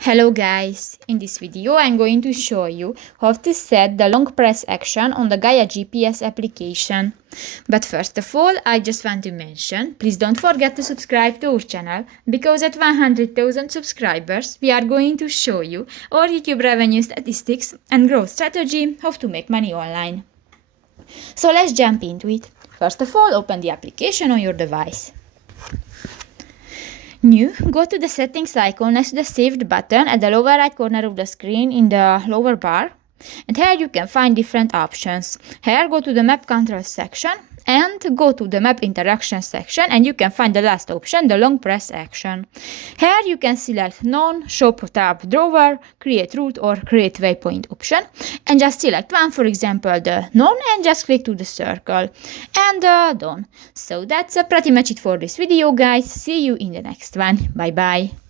Hello guys, in this video I'm going to show you how to set the long press action on the Gaia GPS application. But first of all, I just want to mention, please don't forget to subscribe to our channel, because at 100,000 subscribers we are going to show you our YouTube revenue statistics and growth strategy, how to make money online. So let's jump into it. First of all, open the application on your device. New, go to the settings icon next to the saved button at the lower right corner of the screen in the lower bar. And here you can find different options. Here go to the map control section and go to the map interaction section, and you can find the last option, the long press action. Here you can select none, show tab drawer, create route or create waypoint option, and just select one, for example the none, and just click to the circle and done. So that's pretty much it for this video guys. See you in the next one. Bye bye.